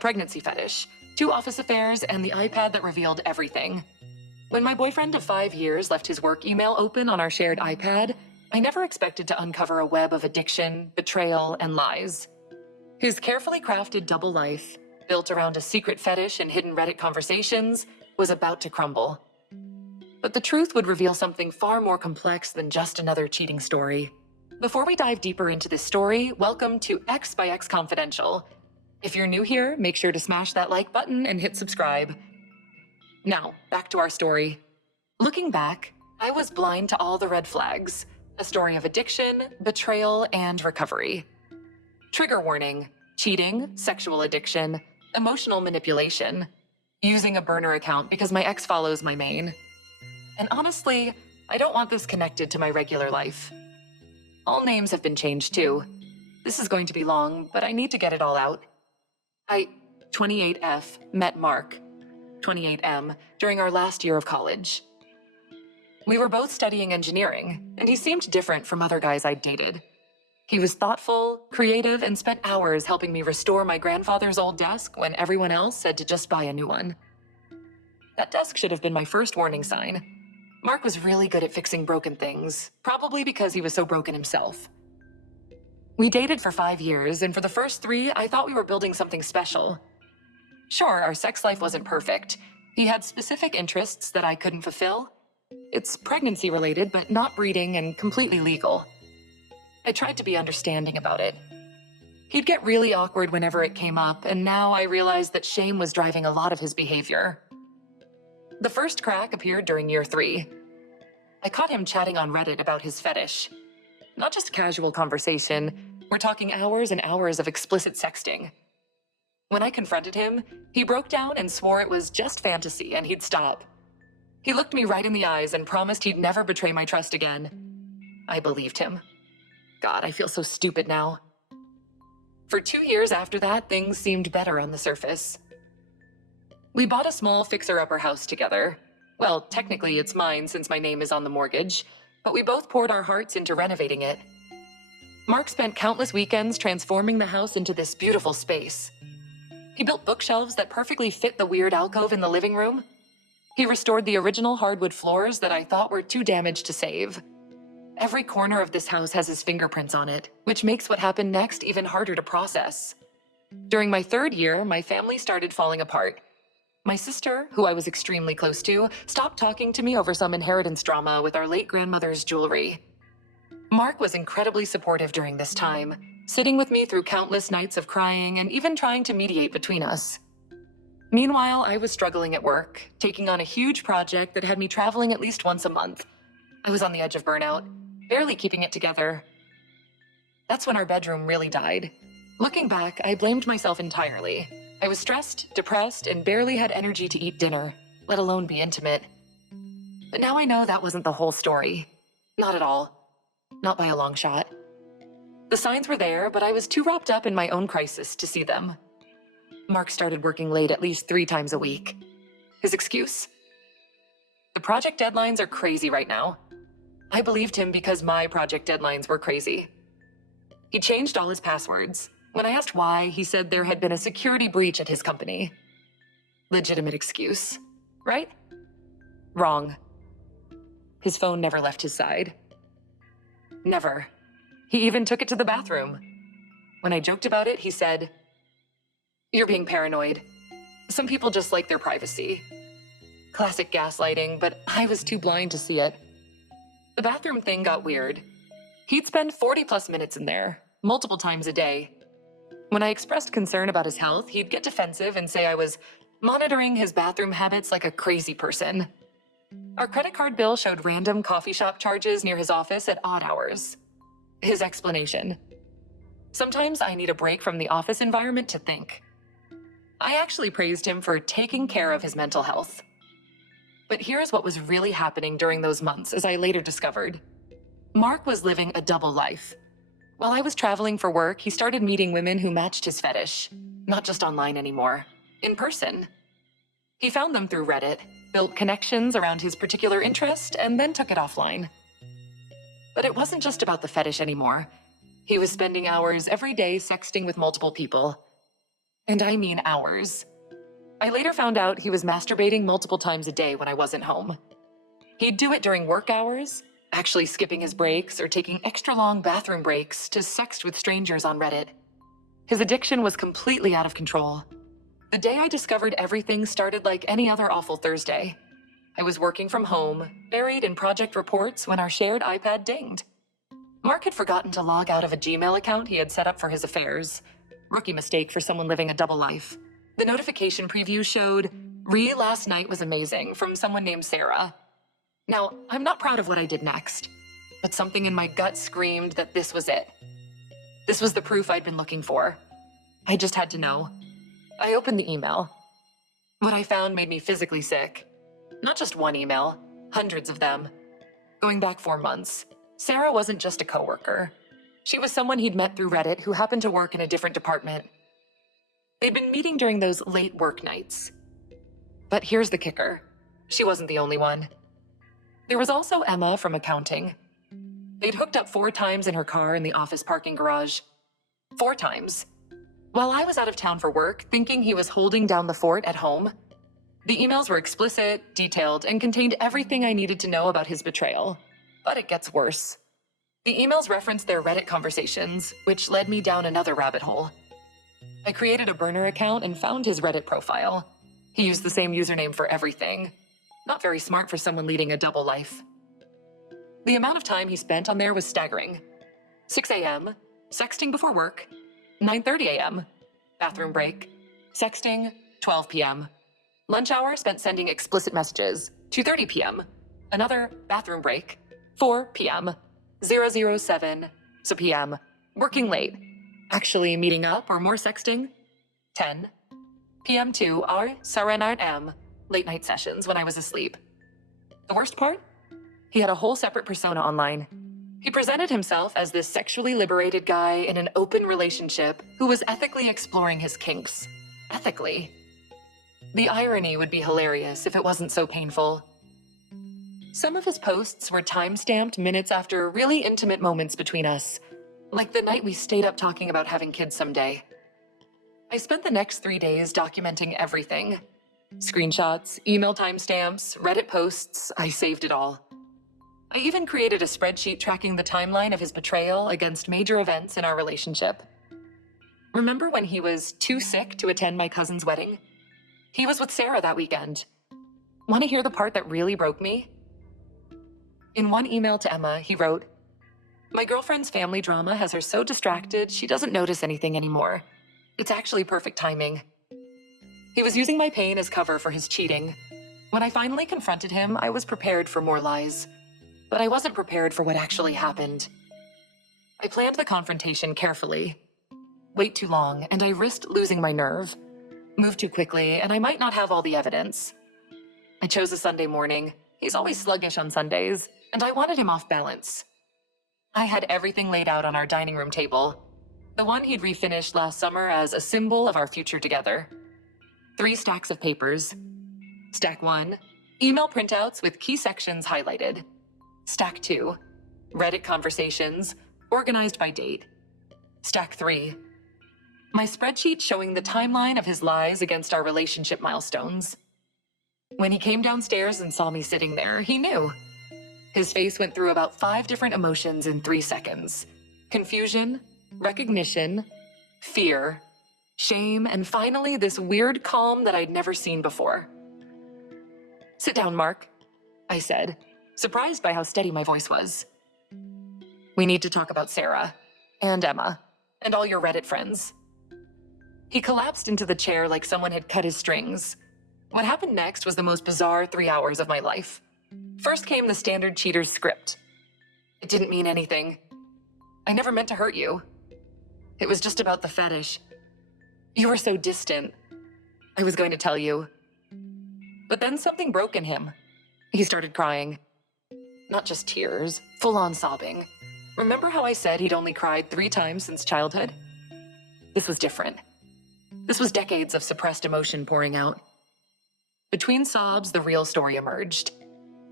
pregnancy fetish, 2 office affairs, and the iPad that revealed everything. When my boyfriend of 5 years left his work email open on our shared iPad, I never expected to uncover a web of addiction, betrayal, and lies. His carefully crafted double life, built around a secret fetish and hidden Reddit conversations, was about to crumble. But the truth would reveal something far more complex than just another cheating story. Before we dive deeper into this story, welcome to X by X Confidential. If you're new here, make sure to smash that like button and hit subscribe. Now, back to our story. Looking back, I was blind to all the red flags. A story of addiction, betrayal, and recovery. Trigger warning: cheating, sexual addiction, emotional manipulation, using a burner account because my ex follows my main. And honestly, I don't want this connected to my regular life. All names have been changed too. This is going to be long, but I need to get it all out. 28F, met Mark, 28M, during our last year of college. We were both studying engineering, and he seemed different from other guys I'd dated. He was thoughtful, creative, and spent hours helping me restore my grandfather's old desk when everyone else said to just buy a new one. That desk should have been my first warning sign. Mark was really good at fixing broken things, probably because he was so broken himself. We dated for 5 years, and for the first 3, I thought we were building something special. Sure, our sex life wasn't perfect. He had specific interests that I couldn't fulfill. It's pregnancy-related, but not breeding and completely legal. I tried to be understanding about it. He'd get really awkward whenever it came up, and now I realized that shame was driving a lot of his behavior. The first crack appeared during year 3. I caught him chatting on Reddit about his fetish. Not just casual conversation, we're talking hours and hours of explicit sexting. When I confronted him, he broke down and swore it was just fantasy and he'd stop. He looked me right in the eyes and promised he'd never betray my trust again. I believed him. God, I feel so stupid now. For 2 years after that, things seemed better on the surface. We bought a small fixer-upper house together. Well, technically it's mine since my name is on the mortgage, but we both poured our hearts into renovating it. Mark spent countless weekends transforming the house into this beautiful space. He built bookshelves that perfectly fit the weird alcove in the living room. He restored the original hardwood floors that I thought were too damaged to save. Every corner of this house has his fingerprints on it, which makes what happened next even harder to process. During my 3rd year, my family started falling apart. My sister, who I was extremely close to, stopped talking to me over some inheritance drama with our late grandmother's jewelry. Mark was incredibly supportive during this time, sitting with me through countless nights of crying and even trying to mediate between us. Meanwhile, I was struggling at work, taking on a huge project that had me traveling at least once a month. I was on the edge of burnout, barely keeping it together. That's when our bedroom really died. Looking back, I blamed myself entirely. I was stressed, depressed, and barely had energy to eat dinner, let alone be intimate. But now I know that wasn't the whole story. Not at all. Not by a long shot. The signs were there, but I was too wrapped up in my own crisis to see them. Mark started working late at least 3 times a week. His excuse? The project deadlines are crazy right now. I believed him because my project deadlines were crazy. He changed all his passwords. When I asked why, he said there had been a security breach at his company. Legitimate excuse, right? Wrong. His phone never left his side. Never. He even took it to the bathroom. When I joked about it, he said, "You're being paranoid. Some people just like their privacy." Classic gaslighting, but I was too blind to see it. The bathroom thing got weird. He'd spend 40+ minutes in there, multiple times a day. When I expressed concern about his health, he'd get defensive and say I was monitoring his bathroom habits like a crazy person. Our credit card bill showed random coffee shop charges near his office at odd hours. His explanation: "Sometimes I need a break from the office environment to think." I actually praised him for taking care of his mental health. But here's what was really happening during those months, as I later discovered. Mark was living a double life. While I was traveling for work, he started meeting women who matched his fetish. Not just online anymore, in person. He found them through Reddit, built connections around his particular interest, and then took it offline. But it wasn't just about the fetish anymore. He was spending hours every day sexting with multiple people. And I mean hours. I later found out he was masturbating multiple times a day when I wasn't home. He'd do it during work hours, actually skipping his breaks or taking extra long bathroom breaks to sext with strangers on Reddit. His addiction was completely out of control. The day I discovered everything started like any other awful Thursday. I was working from home, buried in project reports when our shared iPad dinged. Mark had forgotten to log out of a Gmail account he had set up for his affairs. Rookie mistake for someone living a double life. The notification preview showed, "Re last night was amazing," from someone named Sarah. Now, I'm not proud of what I did next, but something in my gut screamed that this was it. This was the proof I'd been looking for. I just had to know. I opened the email. What I found made me physically sick. Not just one email, hundreds of them. Going back 4 months, Sarah wasn't just a coworker. She was someone he'd met through Reddit who happened to work in a different department. They'd been meeting during those late work nights. But here's the kicker. She wasn't the only one. There was also Emma from accounting. They'd hooked up 4 times in her car in the office parking garage. 4 times. While I was out of town for work, thinking he was holding down the fort at home, the emails were explicit, detailed, and contained everything I needed to know about his betrayal. But it gets worse. The emails referenced their Reddit conversations, which led me down another rabbit hole. I created a burner account and found his Reddit profile. He used the same username for everything. Not very smart for someone leading a double life. The amount of time he spent on there was staggering. 6 a.m., sexting before work. 9:30 a.m., bathroom break. Sexting, 12 p.m. Lunch hour spent sending explicit messages. 2:30 p.m. Another bathroom break. 4 p.m. 007 p.m. Working late. Actually meeting up or more sexting. 10 p.m. to our Sarenart M. Late night sessions when I was asleep. The worst part? He had a whole separate persona online. He presented himself as this sexually liberated guy in an open relationship who was ethically exploring his kinks. Ethically. The irony would be hilarious if it wasn't so painful. Some of his posts were time-stamped minutes after really intimate moments between us, like the night we stayed up talking about having kids someday. I spent the next 3 days documenting everything. Screenshots, email timestamps, Reddit posts, I saved it all. I even created a spreadsheet tracking the timeline of his betrayal against major events in our relationship. Remember when he was too sick to attend my cousin's wedding? He was with Sarah that weekend. Want to hear the part that really broke me? In one email to Emma, he wrote, "My girlfriend's family drama has her so distracted she doesn't notice anything anymore. It's actually perfect timing." He was using my pain as cover for his cheating. When I finally confronted him, I was prepared for more lies. But I wasn't prepared for what actually happened. I planned the confrontation carefully. Wait too long, and I risked losing my nerve. Move too quickly, and I might not have all the evidence. I chose a Sunday morning. He's always sluggish on Sundays, and I wanted him off balance. I had everything laid out on our dining room table. The one he'd refinished last summer as a symbol of our future together. 3 stacks of papers. Stack 1, email printouts with key sections highlighted. Stack 2, Reddit conversations, organized by date. Stack 3, my spreadsheet showing the timeline of his lies against our relationship milestones. When he came downstairs and saw me sitting there, he knew. His face went through about 5 different emotions in 3 seconds. Confusion, recognition, fear, shame, and finally this weird calm that I'd never seen before. "Sit down, Mark," I said, surprised by how steady my voice was. "We need to talk about Sarah, and Emma, and all your Reddit friends." He collapsed into the chair like someone had cut his strings. What happened next was the most bizarre 3 hours of my life. First came the standard cheater's script. It didn't mean anything. I never meant to hurt you. It was just about the fetish. You were so distant. I was going to tell you. But then something broke in him. He started crying. Not just tears, full-on sobbing. Remember how I said he'd only cried 3 times since childhood? This was different. This was decades of suppressed emotion pouring out. Between sobs, the real story emerged.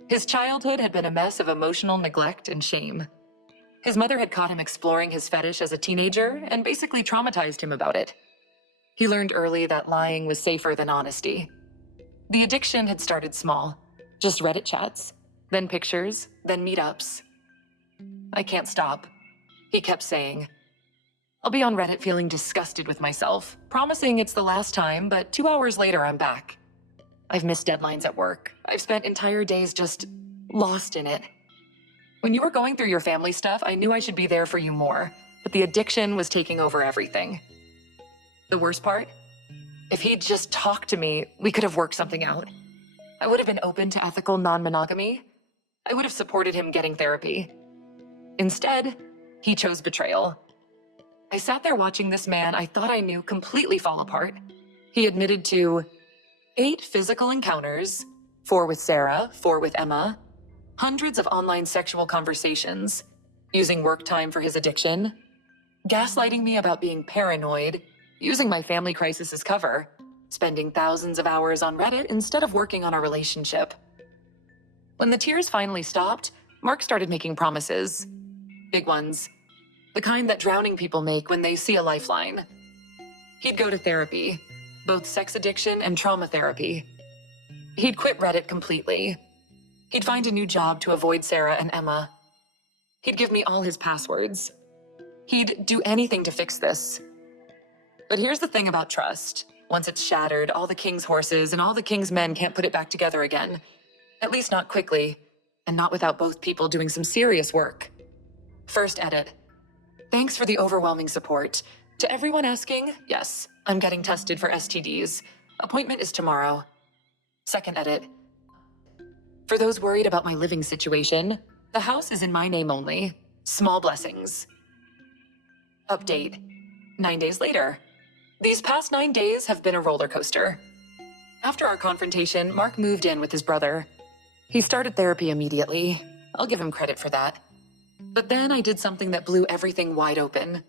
His childhood had been a mess of emotional neglect and shame. His mother had caught him exploring his fetish as a teenager and basically traumatized him about it. He learned early that lying was safer than honesty. The addiction had started small, just Reddit chats, then pictures, then meetups. "I can't stop," he kept saying. I'll be on Reddit feeling disgusted with myself, promising it's the last time, but 2 hours later I'm back. I've missed deadlines at work. I've spent entire days just lost in it. When you were going through your family stuff, I knew I should be there for you more, but the addiction was taking over everything. The worst part? If he'd just talked to me, we could have worked something out. I would have been open to ethical non-monogamy. I would have supported him getting therapy. Instead, he chose betrayal. I sat there watching this man I thought I knew completely fall apart. He admitted to 8 physical encounters, 4 with Sarah, 4 with Emma, hundreds of online sexual conversations, using work time for his addiction, gaslighting me about being paranoid, using my family crisis as cover, spending thousands of hours on Reddit instead of working on our relationship. When the tears finally stopped, Mark started making promises. Big ones. The kind that drowning people make when they see a lifeline. He'd go to therapy, both sex addiction and trauma therapy. He'd quit Reddit completely. He'd find a new job to avoid Sarah and Emma. He'd give me all his passwords. He'd do anything to fix this. But here's the thing about trust. Once it's shattered, all the king's horses and all the king's men can't put it back together again. At least not quickly, and not without both people doing some serious work. First edit. Thanks for the overwhelming support. To everyone asking, yes, I'm getting tested for STDs. Appointment is tomorrow. Second edit. For those worried about my living situation, the house is in my name only. Small blessings. Update. 9 days later. These past 9 days have been a roller coaster. After our confrontation, Mark moved in with his brother. He started therapy immediately. I'll give him credit for that. But then I did something that blew everything wide open.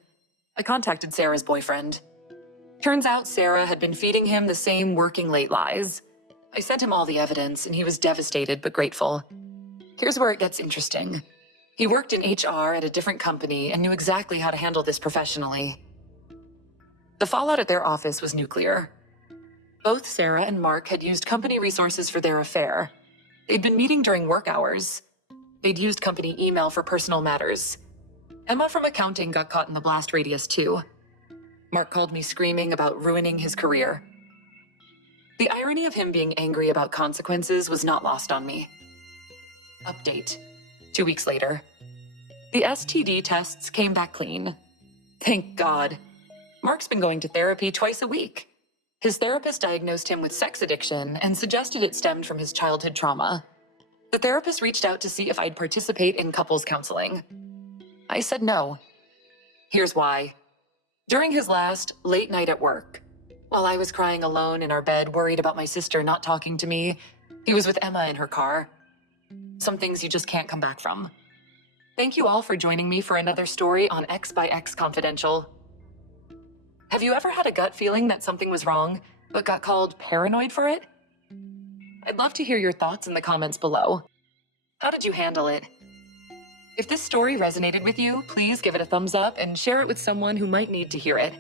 I contacted Sarah's boyfriend. Turns out Sarah had been feeding him the same working late lies. I sent him all the evidence, and he was devastated but grateful. Here's where it gets interesting. He worked in HR at a different company and knew exactly how to handle this professionally. The fallout at their office was nuclear. Both Sarah and Mark had used company resources for their affair. They'd been meeting during work hours. They'd used company email for personal matters. Emma from accounting got caught in the blast radius too. Mark called me screaming about ruining his career. The irony of him being angry about consequences was not lost on me. Update. 2 weeks later. The STD tests came back clean. Thank God. Mark's been going to therapy twice a week. His therapist diagnosed him with sex addiction and suggested it stemmed from his childhood trauma. The therapist reached out to see if I'd participate in couples counseling. I said no. Here's why. During his last late night at work, while I was crying alone in our bed, worried about my sister not talking to me, he was with Emma in her car. Some things you just can't come back from. Thank you all for joining me for another story on X by X Confidential. Have you ever had a gut feeling that something was wrong, but got called paranoid for it? I'd love to hear your thoughts in the comments below. How did you handle it? If this story resonated with you, please give it a thumbs up and share it with someone who might need to hear it.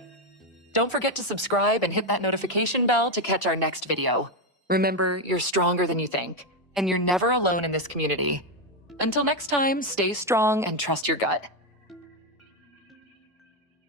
Don't forget to subscribe and hit that notification bell to catch our next video. Remember, you're stronger than you think, and you're never alone in this community. Until next time, stay strong and trust your gut.